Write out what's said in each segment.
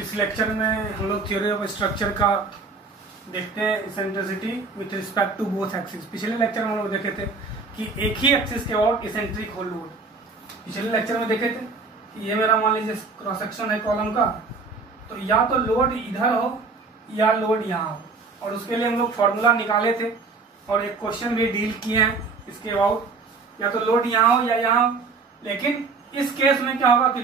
इस लेक्चर में हम लोग थ्योरी ऑफ स्ट्रक्चर का देखते हैं eccentricity with respect to both axis. पिछले लेक्चर में हम लोग देखे थे कि एक ही एक्सिस के अबाउट इसेंट्रिक हो लोड। पिछले लेक्चर में देखे थे कि ये मेरा मान लीजिए क्रॉस सेक्शन है कॉलम का, तो या तो लोड इधर हो या लोड यहाँ हो, और उसके लिए हम लोग फॉर्मूला निकाले थे और एक क्वेश्चन भी डील किए हैं इसके अबाउट, या तो लोड यहाँ हो या यहाँ हो। लेकिन इस केस में क्या होगा कि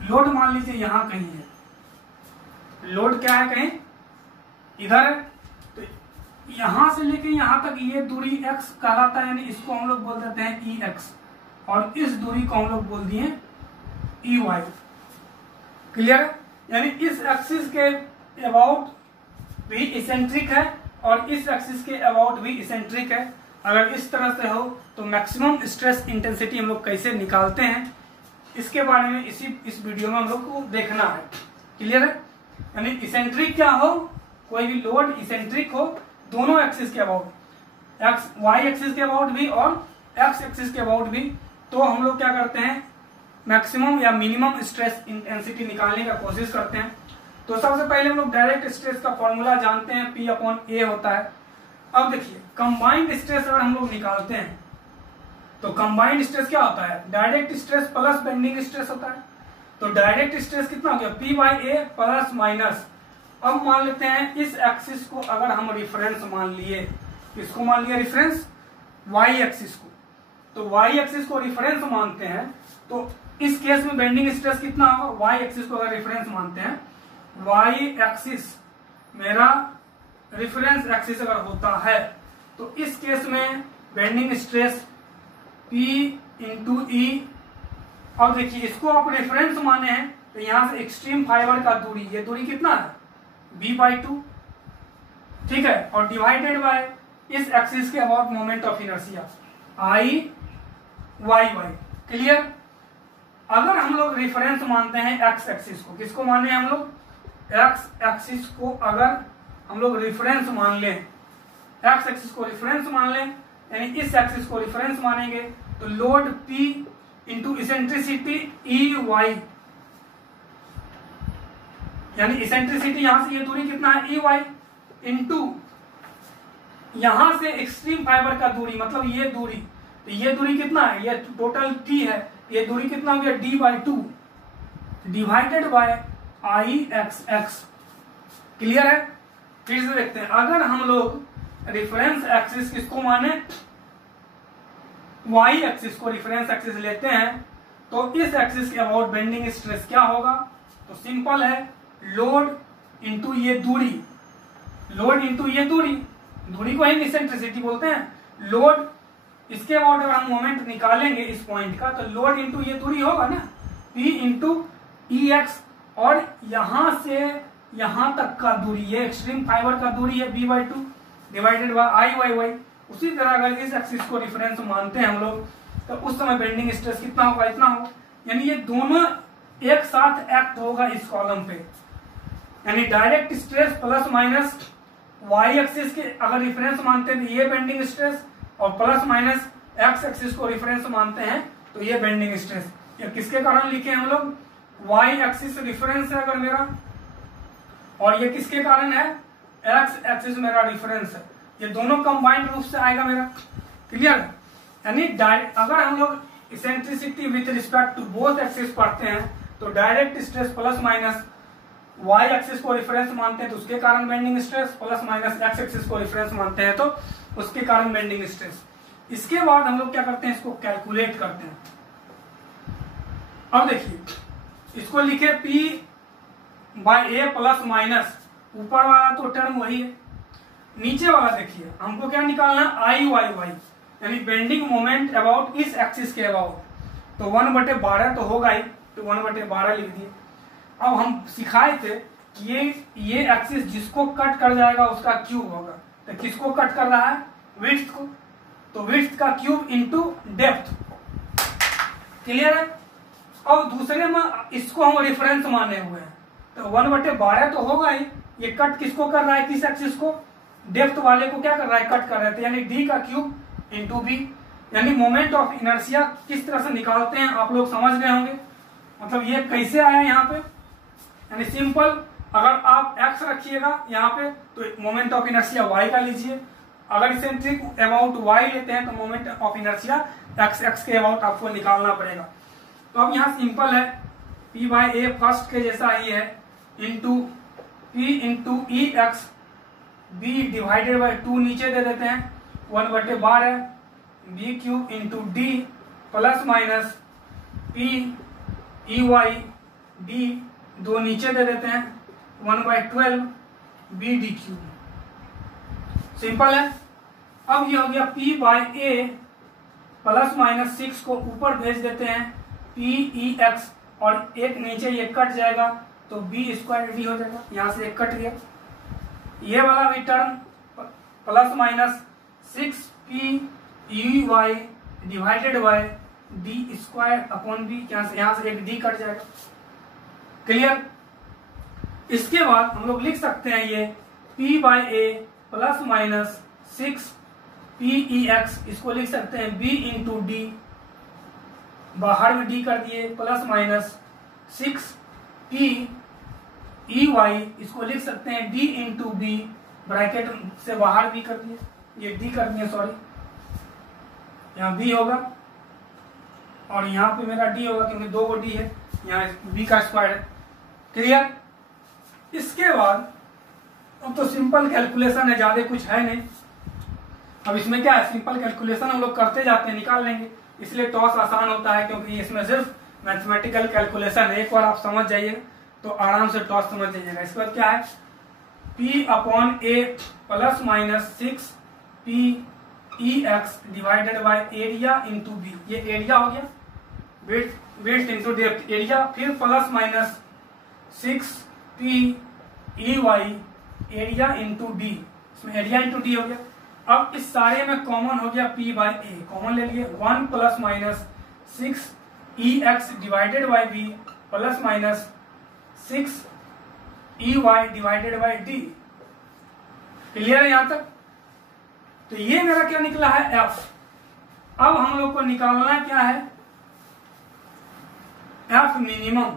लोड मान लीजिए यहाँ कहीं है, लोड क्या है कहीं इधर है, तो यहां से लेके यहां तक ये दूरी x कहलाता है, यानी इसको हम लोग बोल देते हैं EX, और इस दूरी को हम लोग बोल दिए EY। क्लियर है? यानी इस एक्सिस के अबाउट भी इसेंट्रिक है और इस एक्सिस के अबाउट भी इसेंट्रिक है। अगर इस तरह से हो तो मैक्सिमम स्ट्रेस इंटेंसिटी हम लोग कैसे निकालते हैं, इसके बारे में इस वीडियो में हम लोग को देखना है। क्लियर है? यानी इसेंट्रिक क्या हो, कोई भी लोड इसेंट्रिक हो दोनों एक्सिस के अबाउट, y एक्सिस के अबाउट भी और x एक्सिस के अबाउट भी, तो हम लोग क्या करते हैं मैक्सिमम या मिनिमम स्ट्रेस इंटेंसिटी निकालने का कोशिश करते हैं। तो सबसे पहले हम लोग डायरेक्ट स्ट्रेस का फॉर्मूला जानते हैं, P/A होता है। अब देखिए कंबाइंड स्ट्रेस अगर हम लोग निकालते हैं तो कंबाइंड स्ट्रेस क्या होता है, direct stress plus bending stress होता है। तो डायरेक्ट स्ट्रेस कितना हो गया, P/A प्लस माइनस। अब मान लेते हैं इस एक्सिस को अगर हम रिफरेंस मान लिए, किसको मान लिया रिफरेंस, y एक्सिस को, तो y एक्सिस को रिफरेंस मानते हैं, तो इस केस में बेंडिंग स्ट्रेस कितना होगा, y एक्सिस को अगर रिफरेंस मानते हैं, y एक्सिस मेरा रिफरेंस एक्सिस अगर होता है, तो इस केस में bending stress P into E। और देखिए इसको आप रेफरेंस माने हैं तो यहां से एक्सट्रीम फाइबर का दूरी, ये दूरी कितना है B/2, ठीक है, और डिवाइडेड बाय इस एक्सिस के about moment of inertia IYY। Clear? अगर हम लोग रेफरेंस मानते हैं x एक्सिस को, किसको माने हम लोग, x एक्सिस को अगर हम लोग रेफरेंस मान लें, x एक्सिस को रेफरेंस मान लें, यानी इस एक्सिस को रेफरेंस मानेंगे, तो load P into eccentricity EY, यानी इसेंट्रिसिटी यहां से ये दूरी कितना है EY, इंटू यहां से एक्सट्रीम फाइबर का दूरी, मतलब ये दूरी, तो ये दूरी कितना है, ये टोटल T है, ये दूरी कितना हो गया D/2 divided by IXX। Clear है? फिर से देखते हैं, अगर हम लोग रेफरेंस एक्सिस किसको माने, y एक्सिस को रेफरेंस एक्सिस लेते हैं, तो इस एक्सिस के अबाउट बेंडिंग स्ट्रेस क्या होगा, तो सिंपल है, लोड इंटू ये दूरी, लोड इंटू ये दूरी को ही इसेंट्रिसिटी बोलते हैं। लोड इसके अबाउट अगर हम मोमेंट निकालेंगे इस पॉइंट का, तो लोड इंटू ये दूरी होगा ना, P इंटू EX, और यहां से यहां तक का दूरी, ये एक्सट्रीम फाइबर का दूरी है B/2 डिवाइडेड बाय IYY। उसी तरह अगर इस एक्सिस को रेफरेंस मानते हैं हम लोग, तो उस समय बेंडिंग स्ट्रेस कितना होगा, इतना होगा, यानी ये दोनों एक साथ एक्ट होगा इस कॉलम पे, यानी direct stress plus minus y axis के अगर रेफरेंस मानते हैं तो ये बेंडिंग स्ट्रेस, और प्लस माइनस x एक्सिस को रेफरेंस मानते हैं तो ये बेंडिंग स्ट्रेस। ये किसके कारण लिखे हम लोग, y एक्सिस रेफरेंस है अगर मेरा, और ये किसके कारण है, x एक्सिस मेरा रेफरेंस है, ये दोनों कंबाइंड रूप से आएगा मेरा। क्लियर? यानी अगर हम लोग eccentricity with respect to both axis पढ़ते हैं, तो direct stress plus minus y axis को रेफरेंस मानते हैं तो उसके कारण bending stress, plus minus x axis को रेफरेंस मानते हैं तो उसके कारण बेंडिंग स्ट्रेस। इसके बाद हम लोग क्या करते हैं, इसको कैलकुलेट करते हैं। अब देखिए इसको लिखे P/A प्लस माइनस, ऊपर वाला तो टर्म वही है, नीचे वाला देखिए हमको क्या निकालना है IYY, यानी बेंडिंग मोमेंट अबाउट इस एक्सिस के अबाउट, तो 1/12 तो होगा ही, तो 1/12 लिख दिए। अब हम सिखाए थे कि ये एक्सिस जिसको कट कर जाएगा उसका क्यूब होगा, तो किसको कट कर रहा है, विड्थ को, तो विड्थ का क्यूब इंटू डेप्थ। क्लियर है? अब दूसरे में इसको हम रेफरेंस माने हुए हैं, तो 1/12 तो होगा ही, ये कट किसको कर रहा है, किस एक्सिस को, डेप्थ वाले को क्या कर रहा है, कट कर रहे थे, यानी D का क्यूब इंटू B। यानी मोमेंट ऑफ इनर्शिया किस तरह से निकालते हैं आप लोग समझ गए होंगे। मतलब ये कैसे आया यहाँ पे, यानी सिंपल, अगर आप x रखिएगा यहाँ पे तो मोमेंट ऑफ इनर्शिया y का लीजिए, अगर इसेंट्रिक अबाउट y लेते हैं तो मोमेंट ऑफ इनर्शिया x के अबाउट आपको निकालना पड़ेगा। तो अब यहाँ सिंपल है, p बाई ए फर्स्ट के जैसा ही है, into p into e x b divided by 2 नीचे दे देते हैं 1/12 b cube into d plus minus p e y d 2 नीचे दे देते हैं 1/12 बी डी क्यूब। सिंपल है। अब ये हो गया p by A plus minus 6 को ऊपर भेज देते हैं p ई एक्स, और एक नीचे ये कट जाएगा तो b स्क्वायर डी हो जाएगा, यहां से एक कट गया, ये वाला भी term plus minus 6p e y divided by d square upon b, यहां से एक डी कट जाएगा। क्लियर। इसके बाद हम लोग लिख सकते हैं ये p by A plus minus 6p e x, इसको लिख सकते हैं b इंटू डी, बाहर में d कर दिए, plus minus 6p e Y, इसको लिख सकते हैं d इंटू बी, ब्रैकेट से बाहर b कर दिए, ये d कर दिए सॉरी, यहाँ b होगा और यहाँ पे मेरा d होगा क्योंकि 2 d है, यहाँ b का स्क्वायर है। क्लियर। इसके बाद अब तो सिंपल कैलकुलेशन है, ज्यादा कुछ है नहीं। अब इसमें क्या है, सिंपल कैलकुलेशन हम लोग करते जाते हैं, निकाल लेंगे, इसलिए टॉस आसान होता है क्योंकि इसमें सिर्फ मैथमेटिकल कैलकुलेशन है। एक बार आप समझ जाइए तो आराम से टॉस समझ जाइएगा। इसके बाद क्या है, p upon a plus minus 6p e x divided by area into b, ये एरिया हो गया, विड्थ इंटू डेप्थ एरिया, फिर plus minus 6p e y area into d, इसमें एरिया इंटू डी हो गया। अब इस सारे में कॉमन हो गया p बाई ए, कॉमन ले लिए, 1 plus minus 6 e x divided by b plus minus 6 e y divided by d. Clear है यहां तक। तो ये मेरा क्या निकला है f। अब हम लोग को निकालना क्या है, f मिनिमम।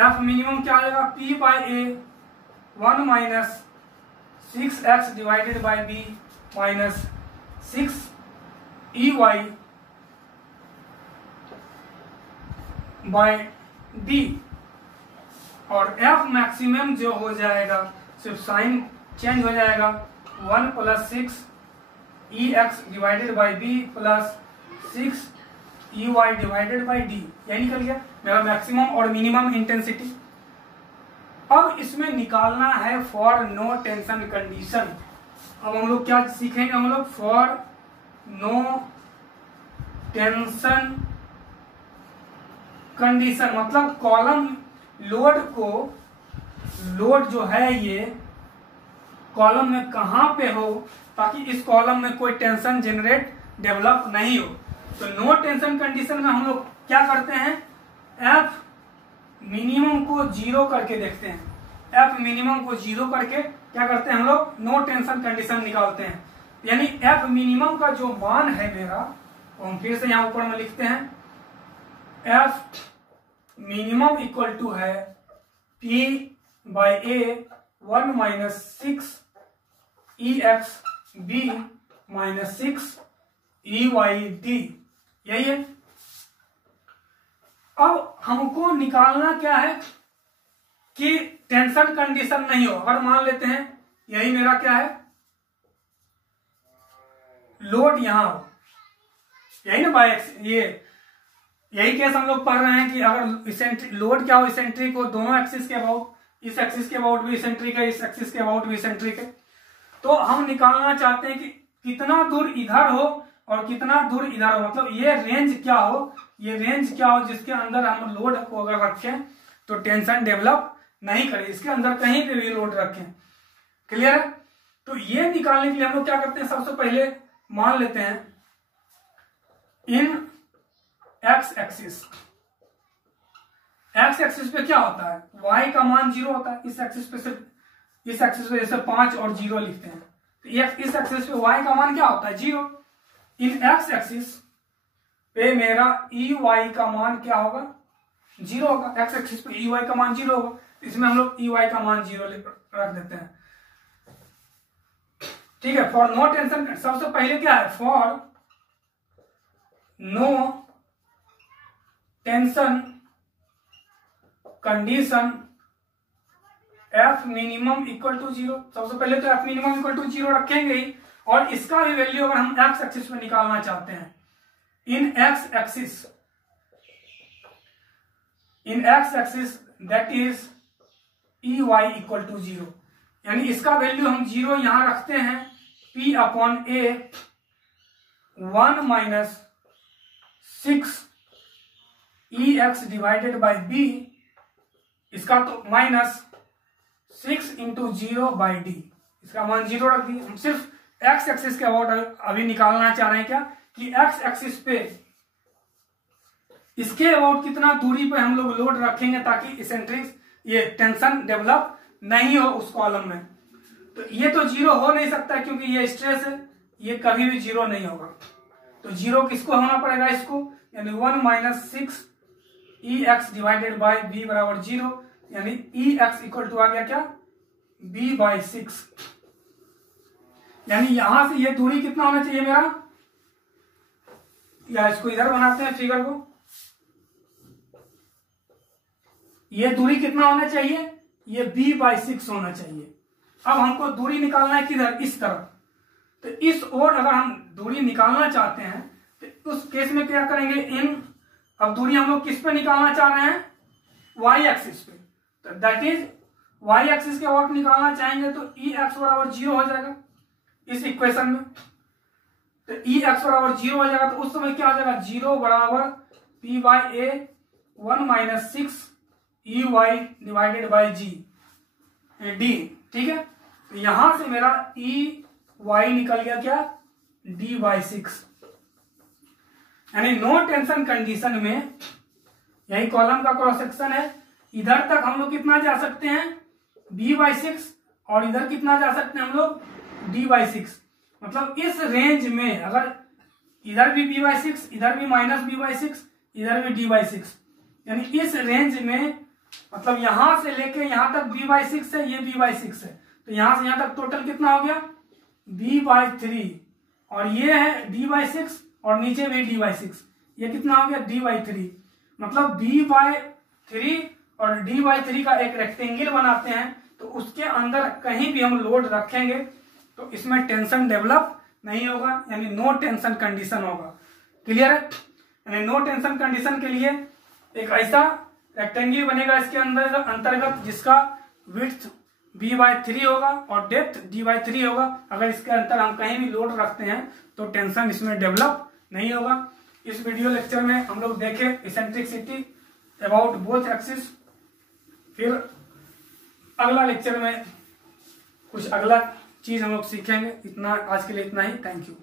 f मिनिमम क्या आएगा, p by a 1 minus 6x divided by b minus 6 e y by d, और f मैक्सिमम जो हो जाएगा सिर्फ साइन चेंज हो जाएगा, 1 plus 6 e x divided by b plus 6 e y divided by d, यही निकल गया मेरा मैक्सिमम और मिनिमम इंटेंसिटी। अब इसमें निकालना है फॉर नो टेंशन कंडीशन। अब हम लोग क्या सीखेंगे, हम लोग फॉर नो टेंशन कंडीशन, मतलब कॉलम लोड को, लोड जो है ये कॉलम में कहां पे हो ताकि इस कॉलम में कोई टेंशन जनरेट डेवलप नहीं हो। तो नो टेंशन कंडीशन में हम लोग क्या करते हैं, एफ मिनिमम को 0 करके देखते हैं, एफ मिनिमम को 0 करके क्या करते हैं हम लोग, नो टेंशन कंडीशन निकालते हैं। यानी एफ मिनिमम का जो मान है मेरा, वो हम फिर से यहां ऊपर में लिखते हैं, एफ मिनिमम इक्वल टू है p by a 1 minus 6 e x b minus 6 e y d, यही है। अब हमको निकालना क्या है कि टेंशन कंडीशन नहीं हो। अगर मान लेते हैं यही मेरा क्या है, लोड यहां हो, यही ना बाय एक्स, ये यही केस हम लोग पढ़ रहे हैं कि अगर लोड क्या हो, इसेंट्रिक हो, दोनों एक्सिस के अबाउट, इस एक्सिस के अबाउट भी इसेंट्रिक है, इस एक्सिस के अबाउट भी इसेंट्रिक है, तो हम निकालना चाहते हैं कि कितना दूर इधर हो और कितना दूर इधर हो, मतलब ये रेंज क्या हो, ये रेंज क्या हो जिसके अंदर हम लोड को अगर रखें तो टेंशन डेवलप नहीं करे, इसके अंदर कहीं पे भी लोड रखें। क्लियर है। तो ये निकालने के लिए हम लोग क्या करते हैं, सबसे पहले मान लेते हैं in x axis, x axis पे क्या होता है, y का मान 0 होता है, इस एक्सिस पे सिर्फ, इस एक्सिस पे जैसे 5 और 0 लिखते हैं, तो इस एक्सिस पे y का मान क्या होता है, 0। इन एक्स एक्सिस पे मेरा ई वाई का मान क्या होगा, जीरो होगा, एक्स एक्सिस पे ई वाई का मान जीरो होगा, इसमें हम लोग ई वाई का मान जीरो रख देते हैं। ठीक है, फॉर नो टेंशन, सबसे पहले क्या है, for no tension condition F minimum equal to zero. सबसे पहले तो F minimum equal to zero रखेंगे ही, और इसका भी वैल्यू अगर हम एक्स एक्सिस में निकालना चाहते हैं, in x axis that is e y equal to zero, यानी इसका वैल्यू हम जीरो यहां रखते हैं, P upon a 1 minus 6 e x divided by b, इसका तो minus 6 into zero by d, इसका मान जीरो रख दिए। हम सिर्फ एक्स एक्सिस के अबाउट अभी निकालना चाह रहे हैं क्या, कि एक्स एक्सिस पे इसके अबाउट कितना दूरी पे हम लोग लोड रखेंगे ताकि इसेंट्रिक ये टेंशन डेवलप नहीं हो उस कॉलम में। तो ये तो जीरो हो नहीं सकता क्योंकि ये स्ट्रेस है, ये कभी भी जीरो नहीं होगा। तो जीरो किसको होना पड़ेगा, इसको, यानी 1 minus 6 e x divided by b बराबर जीरो, यानी ई एक्स इक्वल टू आ गया क्या, बी बाई 6। यानी यहां से ये दूरी कितना होना चाहिए मेरा, या इसको इधर बनाते हैं फिगर को, ये दूरी कितना होना चाहिए, ये b बाई 6 होना चाहिए। अब हमको दूरी निकालना है किधर, इस तरफ। तो इस ओर अगर हम दूरी निकालना चाहते हैं तो उस केस में क्या करेंगे, अब दूरी हम लोग किस पे निकालना चाह रहे हैं, y एक्सिस पे। तो दैट इज y एक्सिस के ओर निकालना चाहेंगे तो ई एक्स बराबर जीरो हो जाएगा इस इक्वेशन में। तो ई एक्स बराबर जीरो हो जाएगा, तो उस समय क्या हो जाएगा, जीरो बराबर p by a 1 minus 6 e y divided by जी डी। ठीक है, तो यहां से मेरा ई वाई निकल गया क्या, डी बाई 6। यानी नो टेंशन कंडीशन में यही कॉलम का क्रॉस सेक्शन है, इधर तक हम लोग कितना जा सकते हैं, b बाई 6, और इधर कितना जा सकते हैं हम लोग, d बाई 6। मतलब इस रेंज में अगर इधर भी b बाई 6, इधर भी माइनस b बाई 6, इधर भी d बाई 6, यानी इस रेंज में, मतलब यहां से लेके यहां तक b बाई 6 है, ये b बाई 6 है, तो यहां से यहां तक टोटल कितना हो गया, b बाई 3, और ये है d बाई 6, और नीचे भी d बाई 6, ये कितना हो गया, d बाई 3। मतलब b बाई 3 और d बाई 3 का एक रेक्टेंगल बनाते हैं, तो उसके अंदर कहीं भी हम लोड रखेंगे तो इसमें टेंशन डेवलप नहीं होगा, यानी नो टेंशन कंडीशन होगा। क्लियर है, यानी नो टेंशन कंडीशन के लिए एक ऐसा रेक्टेंगल बनेगा इसके अंदर अंतर्गत जिसका विड्थ b बाई 3 होगा और डेप्थ d बाई 3 होगा। अगर इसके अंदर हम कहीं भी लोड रखते हैं तो टेंशन इसमें डेवलप नहीं होगा। इस वीडियो लेक्चर में हम लोग देखे इसेंट्रिसिटी अबाउट बोथ एक्सिस। फिर अगला लेक्चर में कुछ अगला चीज हम लोग सीखेंगे। इतना आज के लिए इतना ही। Thank you.